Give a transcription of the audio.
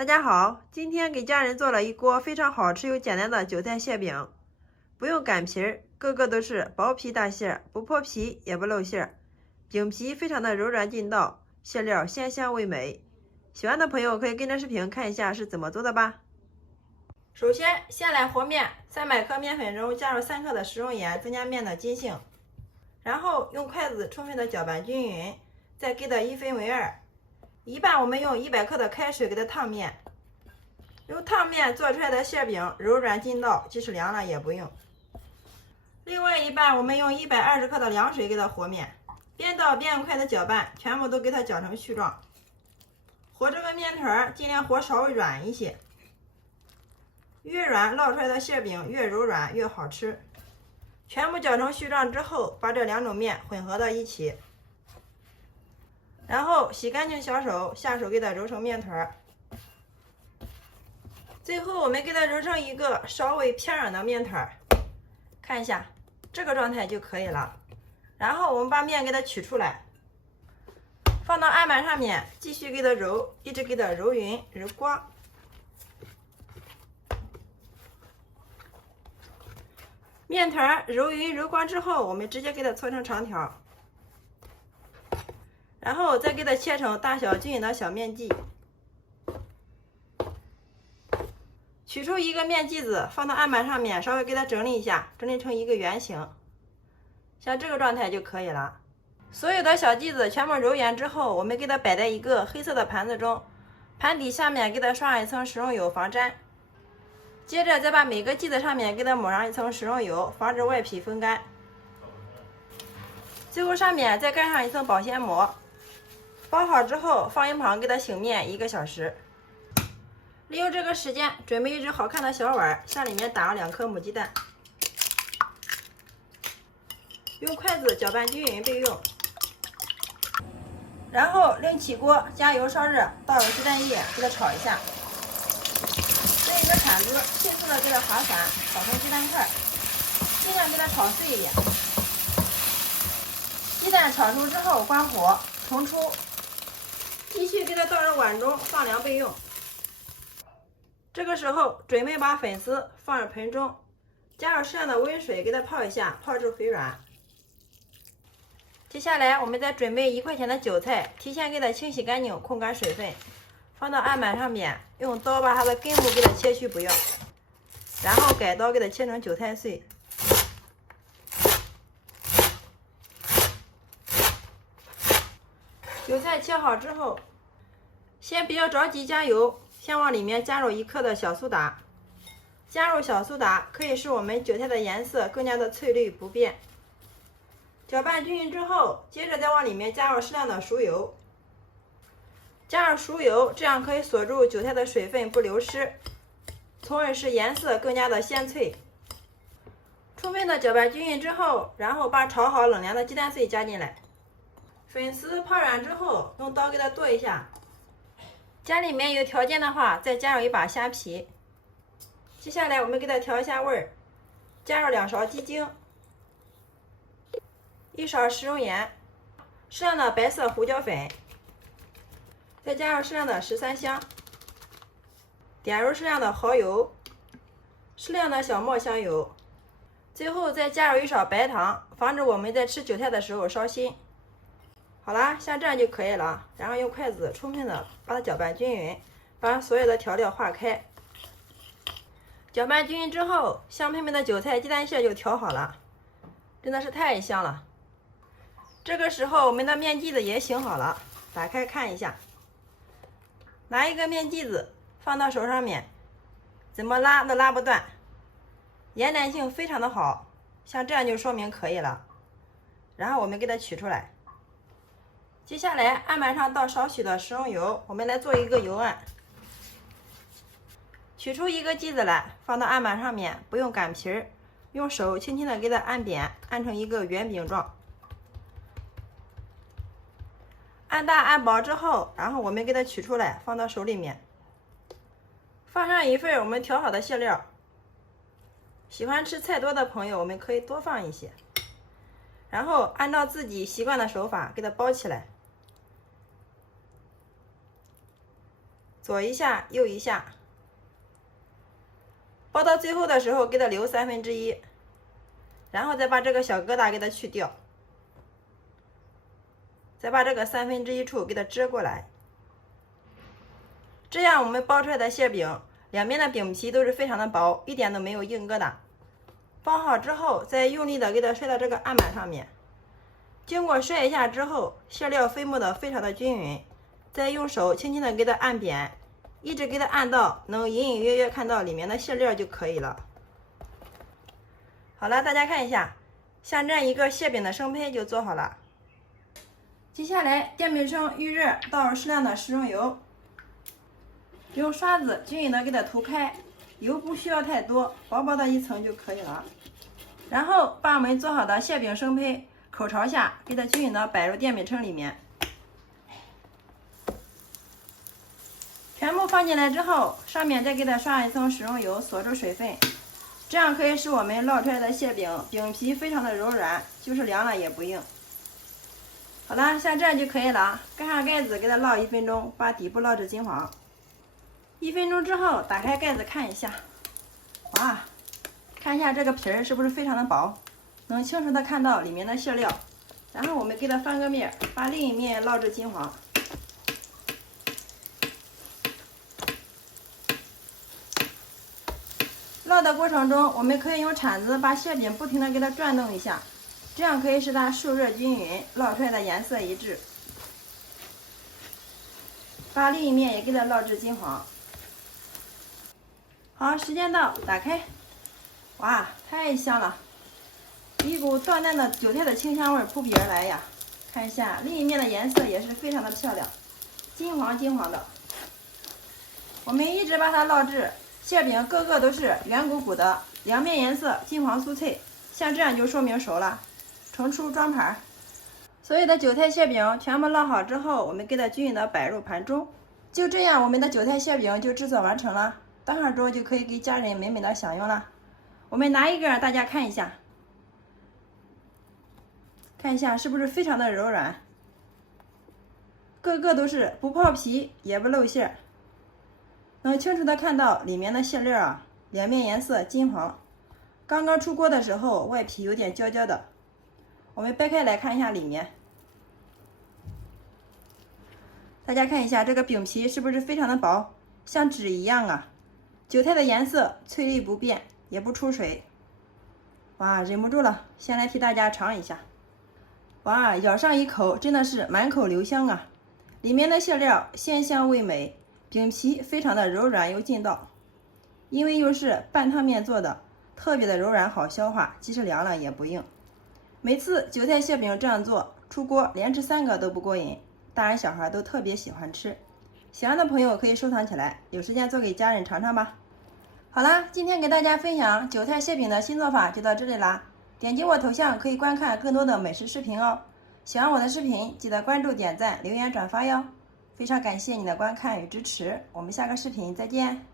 大家好，今天给家人做了一锅非常好吃又简单的韭菜馅饼，不用擀皮儿，个个都是薄皮大馅，不破皮也不露馅，饼皮非常的柔软劲道，馅料鲜香味美。喜欢的朋友可以跟着视频看一下是怎么做的吧。首先，先来和面，300克面粉中加入3克的食用盐，增加面的筋性。然后用筷子充分的搅拌均匀，再给它1分为2。一半我们用100克的开水给它烫面，用烫面做出来的馅饼柔软劲道，即使凉了也不用。另外一半我们用120克的凉水给它和面，边倒边用筷子搅拌，全部都给它搅成絮状。和这个面团尽量和稍微软一些，越软烙出来的馅饼越柔软越好吃。全部搅成絮状之后，把这2种面混合到一起。然后洗干净小手，下手给它揉成面团。最后我们给它揉成一个稍微偏软的面团，看一下这个状态就可以了。然后我们把面给它取出来，放到案板上面，继续给它揉，一直给它揉匀揉光。面团揉匀揉光之后，我们直接给它搓成长条。然后再给它切成大小均匀的小面剂，取出一个面剂子，放到案板上面，稍微给它整理一下，整理成一个圆形，像这个状态就可以了。所有的小剂子全部揉圆之后，我们给它摆在一个黑色的盘子中，盘底下面给它刷上一层食用油防粘，接着再把每个剂子上面给它抹上一层食用油，防止外皮风干，最后上面再盖上一层保鲜膜。包好之后，放一旁给它醒面1个小时。利用这个时间，准备一只好看的小碗，向里面打上2颗母鸡蛋，用筷子搅拌均匀备用。然后另起锅，加油烧热，倒入鸡蛋液，给它炒一下。用一个铲子迅速的给它划散，炒成鸡蛋块，尽量给它炒碎一点。鸡蛋炒熟之后关火，盛出。继续给它倒入碗中放凉备用。这个时候准备把粉丝放入盆中，加入适量的温水给它泡一下，泡至回软。接下来我们再准备1块钱的韭菜，提前给它清洗干净，控干水分，放到案板上面，用刀把它的根部给它切去不要，然后改刀给它切成韭菜碎。韭菜切好之后，先不要着急加油，先往里面加入1克的小苏打。加入小苏打可以使我们韭菜的颜色更加的翠绿不变。搅拌均匀之后，接着再往里面加入适量的熟油。加入熟油，这样可以锁住韭菜的水分不流失，从而使颜色更加的鲜翠。充分的搅拌均匀之后，然后把炒好冷凉的鸡蛋碎加进来。粉丝泡软之后，用刀给它剁一下。家里面有条件的话，再加入一把虾皮。接下来我们给它调一下味儿，加入2勺鸡精，1勺食用盐，适量的白色胡椒粉，再加入适量的13香，点入适量的蚝油，适量的小磨香油，最后再加入1勺白糖，防止我们在吃韭菜的时候烧心。好啦，像这样就可以了。然后用筷子充分的把它搅拌均匀，把所有的调料化开。搅拌均匀之后，香喷喷的韭菜鸡蛋馅就调好了，真的是太香了。这个时候我们的面剂子也醒好了，打开看一下。拿一个面剂子放到手上面，怎么拉都拉不断，延展性非常的好，像这样就说明可以了。然后我们给它取出来。接下来案板上倒少许的食用油，我们来做一个油案。取出一个剂子来，放到案板上面，不用擀皮儿，用手轻轻的给它按扁，按成一个圆饼状。按大按薄之后，然后我们给它取出来，放到手里面，放上一份我们调好的馅料。喜欢吃菜多的朋友，我们可以多放一些。然后按照自己习惯的手法给它包起来。左一下右一下，包到最后的时候给它留1/3，然后再把这个小疙瘩给它去掉，再把这个1/3处给它折过来。这样我们包出来的馅饼两面的饼皮都是非常的薄，一点都没有硬疙瘩。包好之后，再用力的给它摔到这个案板上面。经过摔一下之后，馅料飞沫的非常的均匀，再用手轻轻的给它按扁，一直给它按到能隐隐约约看到里面的馅料就可以了。好了，大家看一下，像这样一个馅饼的生胚就做好了。接下来电饼铛预热，倒入适量的食用油，用刷子均匀的给它涂开，油不需要太多，薄薄的一层就可以了。然后把我们做好的馅饼生胚口朝下给它均匀的摆入电饼铛里面，全部放进来之后，上面再给它刷一层食用油锁住水分，这样可以使我们烙出来的馅饼饼皮非常的柔软，就是凉了也不硬。好了，像这样就可以了。盖上盖子给它烙1分钟，把底部烙至金黄。1分钟之后打开盖子看一下，哇，看一下这个皮儿是不是非常的薄，能清楚的看到里面的馅料。然后我们给它翻个面，把另一面烙至金黄。烙的过程中，我们可以用铲子把馅饼不停的给它转动一下，这样可以使它受热均匀，烙出来的颜色一致。把另一面也给它烙至金黄。好，时间到，打开。哇，太香了，一股淡淡的韭菜的清香味扑鼻而来呀！看一下另一面的颜色也是非常的漂亮，金黄金黄的。我们一直把它烙至馅饼个个都是圆鼓鼓的，两面颜色金黄酥脆，像这样就说明熟了，盛出装盘。所有的韭菜馅饼全部烙好之后，我们给它均匀的摆入盘中。就这样，我们的韭菜馅饼就制作完成了，当上桌就可以给家人美美的享用了。我们拿一个让大家看一下，看一下是不是非常的柔软，个个都是不泡皮也不露馅，能清楚的看到里面的馅料啊，两面颜色金黄，刚刚出锅的时候外皮有点焦焦的。我们掰开来看一下里面，大家看一下这个饼皮是不是非常的薄，像纸一样啊？韭菜的颜色翠绿不变，也不出水。哇，忍不住了，先来替大家尝一下。哇，咬上一口真的是满口留香啊！里面的馅料鲜香味美，饼皮非常的柔软又劲道，因为又是半汤面做的，特别的柔软好消化，即使凉了也不硬。每次韭菜馅饼这样做，出锅连吃3个都不过瘾，大人小孩都特别喜欢吃。喜欢的朋友可以收藏起来，有时间做给家人尝尝吧。好啦，今天给大家分享韭菜馅饼的新做法就到这里啦。点击我头像可以观看更多的美食视频哦。喜欢我的视频，记得关注、点赞、留言、转发哟。非常感谢你的观看与支持，我们下个视频再见。